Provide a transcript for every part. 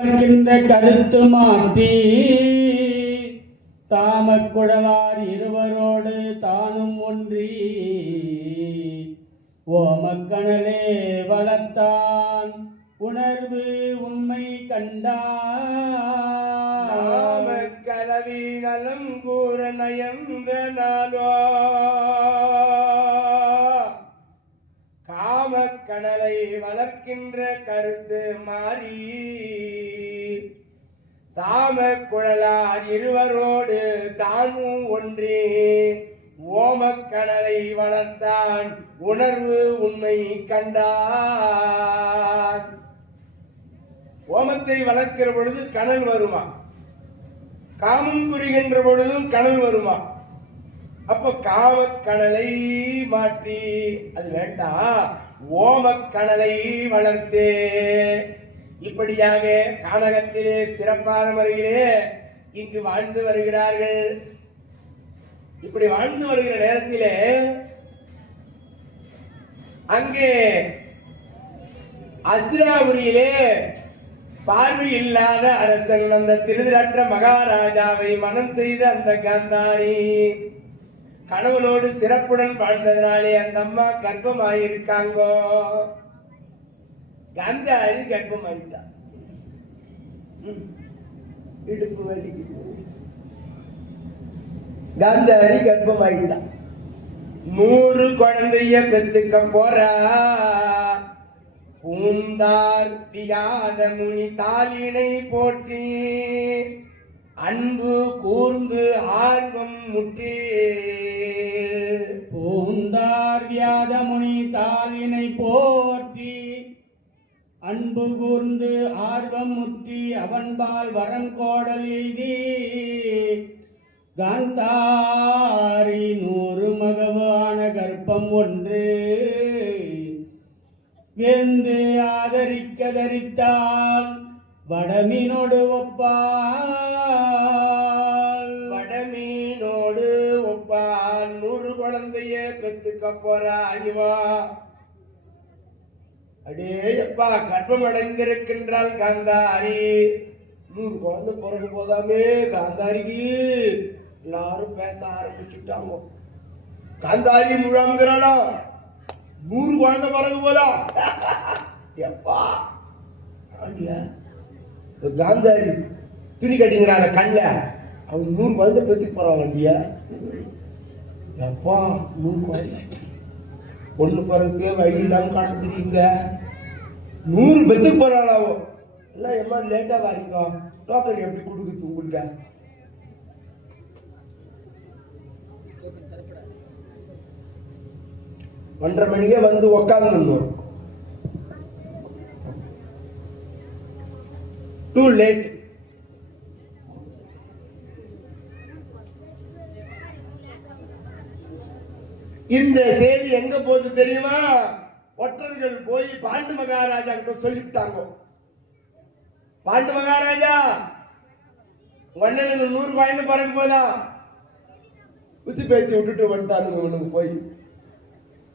கருத்து மாற்றி தாமக்குழலார் இருவரோடு தானும் ஒன்றி ஓமக்கணலே வளர்த்தான் உணர்வு உண்மை கண்டான் கலவி நலம் கூற நயந்தனாலோ காமக்கணலை வளர்க்கின்ற கருத்து மாறி தாம குழலார் இருவரோடு தானும் ஒன்றே ஓமக்கணலை வளர்த்தான் உணர்வு உண்மை கண்டான். ஓமத்தை வளர்க்கிற பொழுது கனல் வருமா, காமம் புரிகின்ற பொழுதும் கனல் வருமா? அப்ப காமக்கணலை மாற்றி அது வேண்டாம், ஓமக்கணலை வளர்த்தே இப்படியாக கானகத்திலே சிறப்பான முறையிலே இங்கு வாழ்ந்து வருகிறார்கள். இப்படி வாழ்ந்து வருகிற நேரத்திலே அங்கே அஸ்திராபுரியிலே பார்வை இல்லாத அரசன் அந்த திருதரற்ற மகாராஜாவை மனம் செய்த அந்த காந்தாரி கணவனோடு சிறப்புடன் வாழ்ந்ததனாலே அந்த அம்மா கர்ப்பமாயிருக்காங்கோ. காந்தாரி கர்ப்பமாயிட்டா, இடுப்பு வலிக்குது. காந்தாரி கர்ப்பமாயிட்டா, 100 குழந்தைய பெத்துக்க போறா. பூந்தார் பியாத முனி தாளினை போற்றி அன்பு கூர்ந்து ஆர்வம் முற்றி. பூந்தார் வியாத முனி தாளினை போற்றி அன்பு கூர்ந்து ஆர்வம் முற்றி அவன்பால் வரங்கோடல் எய்தி காந்தாரி 100 மகவான கர்ப்பம் ஒன்று வெந்து ஆதரிக்க தரித்தால் வடமீனோடு ஒப்பால். வடமீனோடு ஒப்பால் 100 குழந்தைய பெத்துக்க போறா. ஐயவா அடே அப்பா, கர்ப்பம் அடைந்திருக்கின்றாள் காந்தாரி. 100 குழந்தை பிறகு போதாமே காந்தாரிக்கு எல்லாரும் பேச ஆரம்பிச்சுட்டாங்க. காந்தாரி முழாங்கிறாளா, 100 குழந்தை பிறகு போதா? எப்பா காந்தாரி துணி கட்டிங்கிறாள் கண்ல, அவன் 100 குழந்தை பெற்றுக்கு போறான் வண்டியா. எப்பா 100 குழந்தை ஒண்ணு பிறகு வழி இல்லாம காணத்துறீங்க. 100 பெற்றுக்கு போறாளாவோ. எல்லாம் எம்மா லேட்டா வாரிங்க, டோக்கன் எப்படி கொடுக்குது உங்களுக்கு? ஒன்றரை மணிக்கே வந்து உக்காந்துருந்தோம். Too late. இந்த செய்தி எங்க போகுது தெரியுமா? ஒற்றர்கள் போய் பாண்டு மகாராஜா கிட்ட சொல்லிவிட்டாங்க. பாண்டு மகாராஜா, ஒன்னனுக்கு 100 குழந்தை பிறகு போதா? உச்சி பேச்சு விட்டுட்டு வந்துட்டானுங்க. இவனுக்கு போய்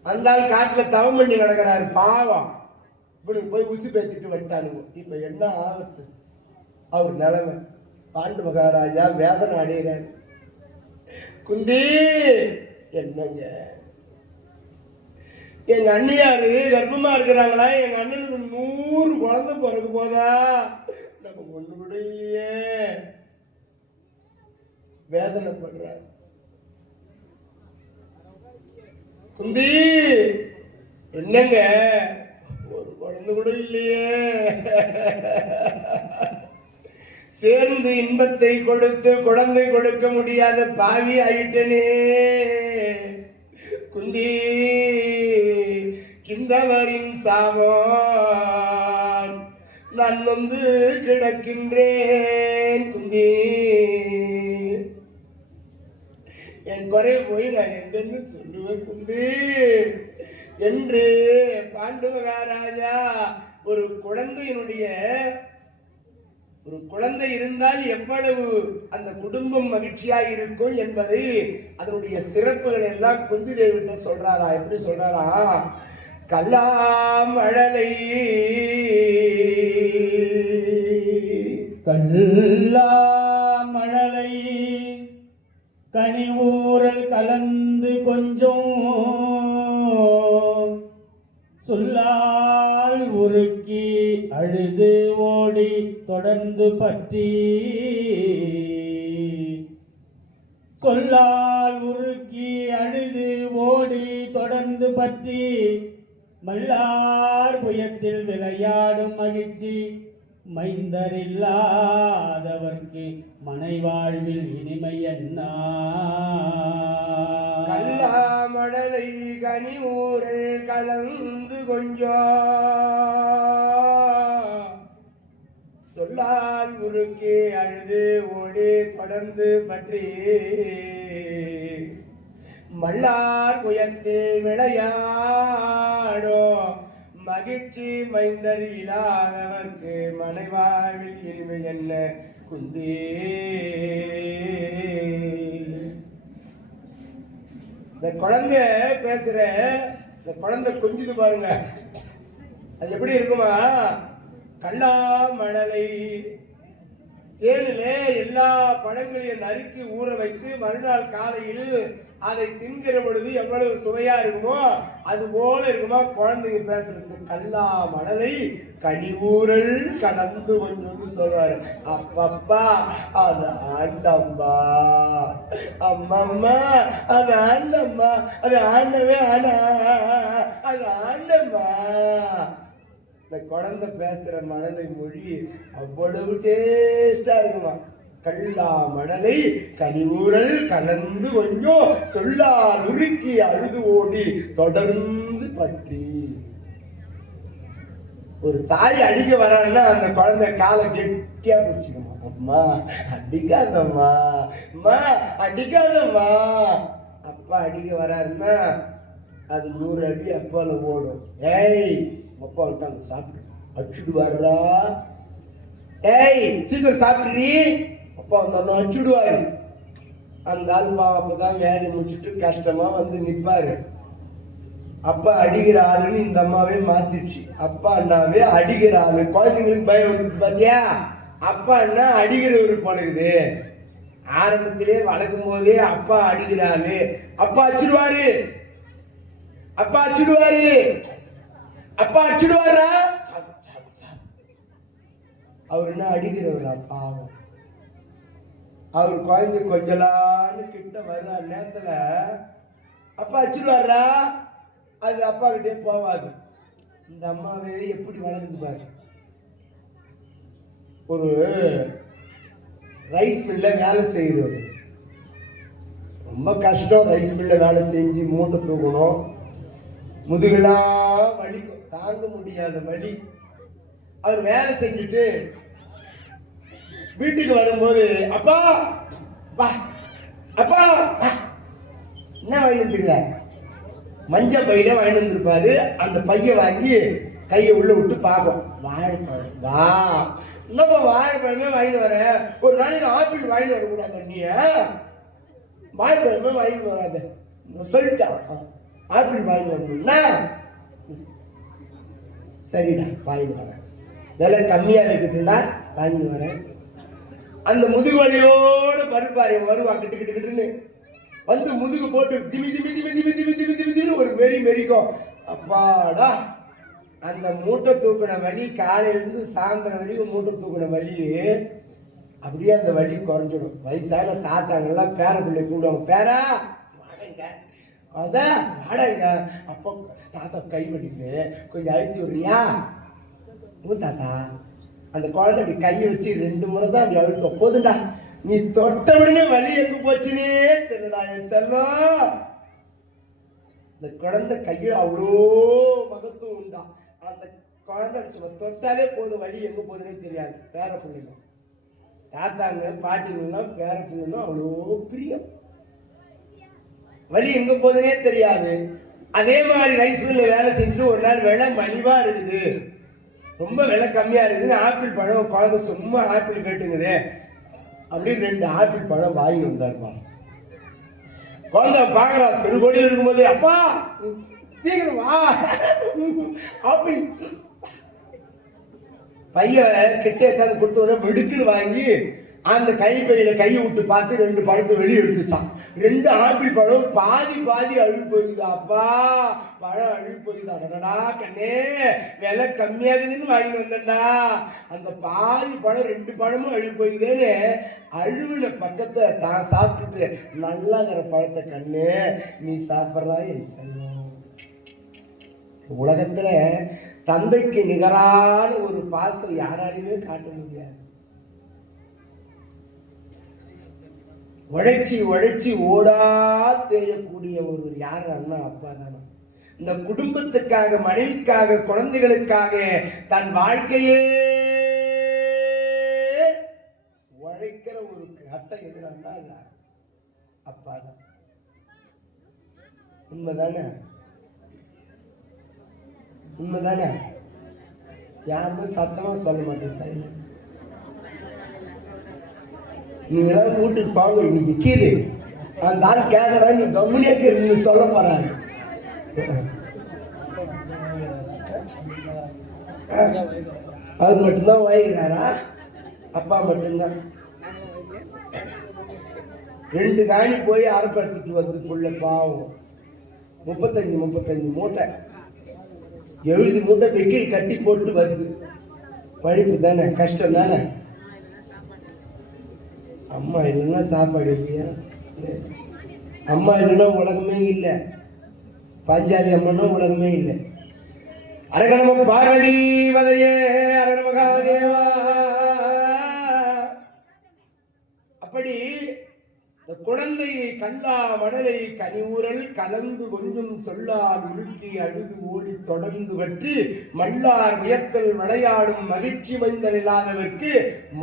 அந்த காட்டுல தவம் பண்ணி நடக்கிறாரு பாவம். இவனுக்கு போய் உசி பேத்திட்டு வந்துட்டானுங்க. இப்ப என்ன ஆபத்து அவர் நிலைமை? பாண்டு மகாராஜா வேதனை அடைகிறார். குந்தி, என்னங்க எங்க அண்ணியாரு கர்ப்பமா இருக்கிறாங்களா? எங்க அண்ணனுக்கு 100 குழந்தை பிறகு போதா? நம்ம ஒண்ணு கூட இல்லையே. வேதனை பண்றாரு. குந்தி, என்னங்க ஒரு குழந்தை கூட இல்லையே. சேர்ந்து இன்பத்தை கொடுத்து குழந்தை கொடுக்க முடியாத பாவி ஆயிட்டனே. குந்தி, கிந்தவரின் சாவான் நான் வந்து கிடக்கின்றேன். குந்தி, என் குறை போய் நான் எங்கன்னு சொல்லுவேன் குந்தி என்று பாண்டு மகாராஜா ஒரு குழந்தை இருந்தால் எவ்வளவு அந்த குடும்பம் மகிழ்ச்சியாக இருக்கும் என்பதை அதனுடைய சிறப்புகள் எல்லாம் குந்தி தேவிட்ட சொல்றாரா. எப்படி சொல்றாரா? கல்லாம் அழலை கல்லா மழலை கனிவூரல் கலந்து கொஞ்சம் சொல்லால் உருக்கி அழுது ஓடி தொடர்ந்து பற்றி சொல்லால் உருக்கி அழுது ஓடி தொடர்ந்து பற்றி மல்லார் புயத்தில் விளையாடும் மகிழ்ச்சி மைந்தரில்லாதவர்க்கு மனை வாழ்வில் இனிமை என்ன கல்லாமடலை கனி ஊரல் கலந்து கொஞ்சம் சொல்லால் உருக்கி அழுது ஓடி தொடர்ந்து பற்றி மல்லார் புயத்தில் விளையாடோ மகிழ்ச்சி மைந்தர் இல்லாதவர்க்கு மனைவாழ்வில் இனிமை என்ன குந்தே. இந்த குழந்தை பேசுற இந்த குழந்தை கொஞ்சிது பாருங்க, அது எப்படி இருக்குமா? கல்லா மழலை தேனிலே எல்லா பழங்களையும் நறுக்கி ஊற வைத்து மறுநாள் காலையில் அதை தின்கிற பொழுது எவ்வளவு சுவையா இருக்குமோ அது போல இருக்குமா குழந்தைங்க பேசுறது. கல்லா மழலை கனிவூரல் கலந்து கொஞ்சம் சொல்றாரு. அப்பப்பா அது ஆண்டம்மா, அம்மம்மா அது ஆண்டம்மா, அது ஆண்டவே ஆனா அது ஆண்டம்மா. இந்த குழந்தை பேசுற மழலை மொழி அவ்வளவு டேஸ்டா இருக்குமா. கல்லா மணலை கனிவூரல் கலந்து கொஞ்சம் சொல்லா நுறுக்கி அழுது ஓடி தொடர்ந்து பற்றி. ஒரு தாய் அடிக்க வர்றாருன்னா அந்த குழந்தை காலை கெட்டியா பிடிச்சிக்கமா. அம்மா அடிக்காதம்மா, அம்மா அடிக்காதம்மா. அப்பா அடிக்க வர்றாருன்னா அது 100 அடி அப்பால ஓடும். ஏய் அப்பா விட்டாங்க சாப்பிட்டு அடிச்சுட்டு வர்றா, ஏய் சீக்கிரம் சாப்பிட்றீ. அப்பா வந்தோன்னா அடிச்சுடுவாரு. அந்த ஆள்மா அப்பதான் வேலையை முடிச்சுட்டு கஷ்டமா வந்து நிற்பாரு. அப்பா அடிக்கிற ஆளுன்னு இந்த அம்மாவே மாத்திடுச்சு. அப்பா அண்ணாவே அடிக்கிற ஆளு. குழந்தைங்களுக்கு பயம் வந்துருச்சு பாத்தியா? அப்பா அண்ணா அடிக்கிறவரு போனது. ஆரம்பத்திலே வளர்க்கும் போதே அப்பா அடிக்கிற ஆளு. அப்பா அடிச்சுடுவாரு, அப்பா அடிச்சுடுவாரு, அப்பா அடிச்சுடுவாரா? அவர் என்ன அடிக்கிறவரா? பாவம். அவர் குழந்தை கொஞ்சலான்னு கிட்ட வர்ற நேரத்துல அப்பா அடிச்சுடுவாரா? அது அப்பா கிட்டே போவாது. இந்த அம்மாவே எப்படி வளர்ந்து பாரு. ஒரு ரைஸ் மில்ல வேலை செய்யறது ரொம்ப கஷ்டம். ரைஸ் மில்ல வேலை செஞ்சு மூட்டை தூக்கணும், முதுகெல்லாம் வலி, தாங்க முடியாத வலி. அவர் வேலை செஞ்சுட்டு வீட்டுக்கு வரும்போது அப்பா அப்பா என்ன வாங்கிட்டு மஞ்சள் பையில வாங்கிட்டு வந்திருப்பாரு. அந்த பைய வாங்கி கையை உள்ள விட்டு பார்க்கும். வாழைப்பழம் வா, என்னப்பா வாழைப்பழமே வாங்கிட்டு வரேன். ஒரு நாளைக்கு ஆப்பிள் வாங்கிட்டு வரக்கூடாது, நீ வாழைப்பழமே வாங்கிட்டு வராத சொல்லிட்டா. ஆப்பிள் வாங்கிட்டு வரணும்னா சரிடா வாங்கிட்டு வரேன், விலை கம்மியா வைக்கிட்டுனா வாங்கிட்டு வரேன். அந்த முதுகு வலியோட பருப்பாரு வருவா கிட்டு கிட்டு கிட்டுன்னு வந்து முதுகு போட்டு திமி திமி திமி திமி திமி திமி திமி திமி ஒரு மெரிக்கும். அப்பாடா அந்த மூட்டை தூக்கின வலி, காலையிலிருந்து சாயந்தரம் வரைக்கும் மூட்டை தூக்கின வலி அப்படியே அந்த வலி குறைஞ்சிடும். வயசான தாத்தாங்கெல்லாம் பேர பிள்ளை கூடுவாங்க. பேரா வாடங்க, அதான் வாடங்க. அப்போ தாத்தா கை வலிக்கு கொஞ்சம் அழுத்தி விடுறியா? தாத்தா அந்த குழந்தை கையை வச்சு 2 முறை தான் அப்படி அழுத்த போதுண்டா. நீ தொட்ட உடனே வலி எங்க போச்சுன்னே தெரியலடா என் செல்லம். இந்த குழந்தை கையில் அவ்வளோ மகத்துவம் உண்டா. அந்த குழந்தை தொட்டாலே போதும், வலி எங்க போதுன்னே தெரியாது. பேர பிள்ளைங்க தாத்தாங்க பாட்டிங்கெல்லாம் பேர பிள்ளைங்களும் அவ்வளோ பிரியம். வலி எங்க போதுன்னே தெரியாது. அதே மாதிரி ரைஸ் மில்ல வேலை செஞ்சுட்டு ஒரு நாள் விலை மலிவா இருக்குது, ரொம்ப விலை கம்மியா இருக்குதுன்னு ஆப்பிள் பழம் குழந்தை சும்மா ஆப்பிள் கேட்டுங்குது. அப்படி 2 ஆப்பிள் பழம் வாங்கி வந்தாருப்பா. குழந்தை பாக்குறா, தெருக்கோடியில் இருக்கும்போது அப்பா சீக்கிரம் வா ஆப்பிள் பையன் கிட்ட எடுத்தாந்து கொடுத்த உடனே வெடுக்குன்னு வாங்கி அந்த கைப்பையில கையை விட்டு பார்த்து 2 பழத்தை வெளியே எடுத்துச்சான். 2 ஆப்பிள் பழம் பாதி அழுகி போயிருக்குது. அப்பா பழம் அழுகி போயிருந்தா கண்ணே விலை கம்மியாகுதுன்னு வாங்கி வந்தேன்டா. அந்த பாதி பழம் 2 பழமும் அழுகி போயிருக்குதுன்னு அழுவின பக்கத்தை தான் சாப்பிட்டுட்டு நல்லாங்கிற பழத்தை கண்ணு நீ சாப்பிட்றா என் செல்லம். உலகத்துல தந்தைக்கு நிகரான ஒரு பாசம் யாராலையுமே காட்ட முடியாது. உழைச்சி ஓடா தேயக்கூடிய ஒருவர் யார்? அண்ணா அப்பா தானே. இந்த குடும்பத்துக்காக, மனைவிக்காக, குழந்தைகளுக்காக தன் வாழ்க்கையே உழைக்கிற ஒரு கட்ட எதிரானா அப்பா தான். உண்மைதானே? யாருமே சத்தமா சொல்ல மாட்டேன். சரி, நீங்க வீட்டுக்கு பாங்க, இன்னைக்கு கீது அந்த ஆள் கேட்கறா, நீ கவனியக்கு சொல்ல போறாரு. அவர் மட்டும்தான் வாங்கிக்கிறாரா? அப்பா மட்டும்தான். 2 காணி போய் அரைப்படுத்திட்டு வந்து பாவம் 35 மூட்டை 70 மூட்டை வெக்கில் கட்டி போட்டு வருது. பழிப்பு தானே, கஷ்டம் தானே. அம்மா இல்லைன்னா சாப்பாடு இல்லையா? அம்மா இல்லைன்னா உலகமே இல்லை. பாஞ்சாலி அம்மன்னா உலகமே இல்லை. அரகணம பார்வதி வதையே அரகண மகாதேவா. அப்படி குழந்தையை கல்லா மணலை கனிவுரல் கலந்து கொஞ்சம் சொல்லால் உருக்கி அழுது ஓடி தொடர்ந்து வற்றி மல்லார் வியத்தல் விளையாடும் மகிழ்ச்சி மைந்தல் இல்லாதவர்க்கு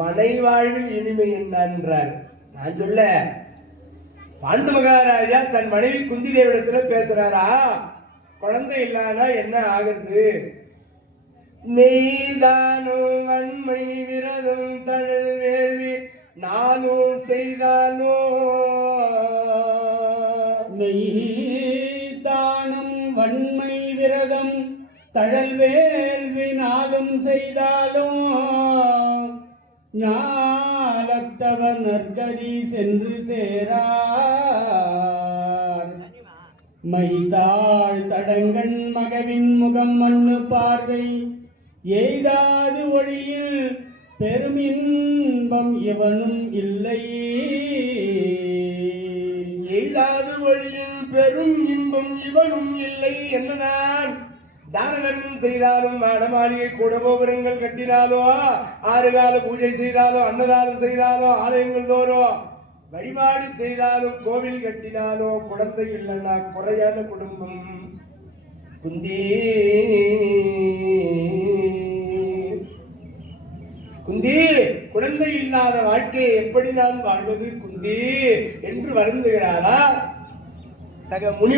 மனை வாழ்வில் இனிமை என்றார். நான் சொல்ல, பாண்டு மகாராஜா தன் மனைவி குந்தி தேவிடத்துல பேசுறாரா, குழந்தை இல்லாதா என்ன ஆகுது? மெய்தானும் வன்மை விரதம் தழல் வேள்வி நானும் செய்தாலோ. மெய்தானும் வன்மை விரதம் தழல் வேள்வி நாளும் செய்தாலும் ஞாலத்தவன் நற்கதி சென்று சேரார். மைதாள் தடங்கண் மகவின் முகம் மண்ணு பார்வை எய்தாது ஒளியில் பெரும் இன்பம் இவனும் இல்லை. எய்தாது ஒளியில் பெரும் இன்பம் இவனும் இல்லை. என்னதான் தான தர்மம் செய்தாலும், மாடமாளிகை கூட கோபுரங்கள் கட்டினாலோ, 6 கால பூஜை செய்தாலோ, அன்னதானம் செய்தாலோ, ஆலயங்கள் தோறும் வழிபாடு செய்தாலும், கோவில் கட்டினாலோ, குழந்தை இல்லைன்னா குறையான குடும்பம். குந்தி குழந்தை இல்லாத வாழ்க்கையை எப்படி நான் வாழ்வது குந்தி என்று வருந்துகிறாரா? சக முனி